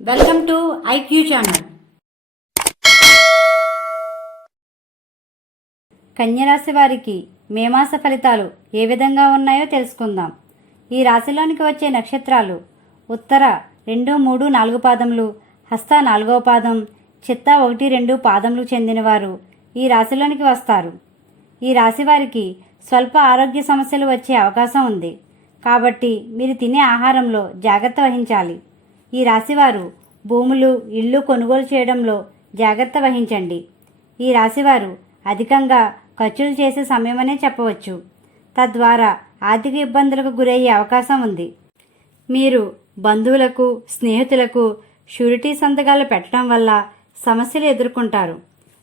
Welcome to IQ channel. కన్యరాశి వారికి మే మాస ఫలితాలు ఏ విధంగా ఉన్నాయో తెలుసుకుందాం. ఈ రాశిలోనికి వచ్చే నక్షత్రాలు ఉత్తర రెండు మూడు నాలుగు పాదములు హస్త నాలుగవ పాదం చిత్త ఒకటి రెండు పాదములు చెందినవారు ఈ రాశిలోనికి వస్తారు. ఈ రాశి వారికి స్వల్ప ఆరోగ్య సమస్యలు వచ్చే అవకాశం ఉంది. కాబట్టి మీరు తినే ఆహారంలో జాగ్రత్త వహించాలి. ఈ రాశివారు భూములు ఇళ్ళు కొనుగోలు చేయడంలో జాగ్రత్త వహించండి. ఈ రాశివారు అధికంగా ఖర్చులు చేసే సమయమనే చెప్పవచ్చు. తద్వారా ఆర్థిక ఇబ్బందులకు గురయ్యే అవకాశం ఉంది. మీరు బంధువులకు స్నేహితులకు షూరిటీ సంతకాలు పెట్టడం వల్ల సమస్యలు ఎదుర్కొంటారు.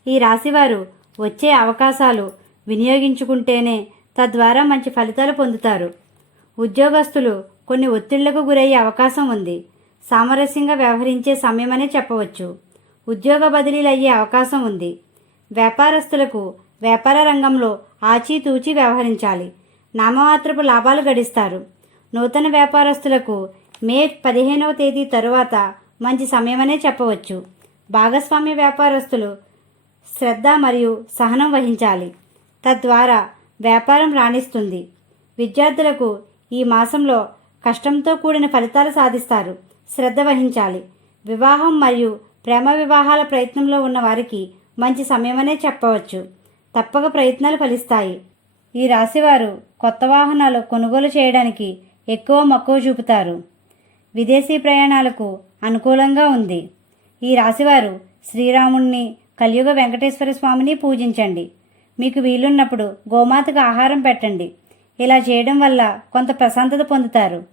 ఈ రాశివారు వచ్చే అవకాశాలు వినియోగించుకుంటేనే తద్వారా మంచి ఫలితాలు పొందుతారు. ఉద్యోగస్తులు కొన్ని ఒత్తిళ్ళకు గురయ్యే అవకాశం ఉంది. సామరస్యంగా వ్యవహరించే సమయమనే చెప్పవచ్చు. ఉద్యోగ బదిలీలు అయ్యే అవకాశం ఉంది. వ్యాపారస్తులకు వ్యాపార రంగంలో ఆచితూచి వ్యవహరించాలి. నామమాత్రపు లాభాలు గడిస్తారు. నూతన వ్యాపారస్తులకు మే పదిహేనవ తేదీ తరువాత మంచి సమయమనే చెప్పవచ్చు. భాగస్వామ్య వ్యాపారస్తులు శ్రద్ధ మరియు సహనం వహించాలి. తద్వారా వ్యాపారం రాణిస్తుంది. విద్యార్థులకు ఈ మాసంలో కష్టంతో కూడిన ఫలితాలు సాధిస్తారు. శ్రద్ధ వహించాలి. వివాహం మరియు ప్రేమ వివాహాల ప్రయత్నంలో ఉన్న వారికి మంచి సమయమనే చెప్పవచ్చు. తప్పక ప్రయత్నాలు ఫలిస్తాయి. ఈ రాశివారు కొత్త వాహనాలు కొనుగోలు చేయడానికి ఎక్కువ మక్కువ చూపుతారు. విదేశీ ప్రయాణాలకు అనుకూలంగా ఉంది. ఈ రాశివారు శ్రీరాముణ్ణి కలియుగ వెంకటేశ్వర స్వామిని పూజించండి. మీకు వీలున్నప్పుడు గోమాతకు ఆహారం పెట్టండి. ఇలా చేయడం వల్ల కొంత ప్రశాంతత పొందుతారు.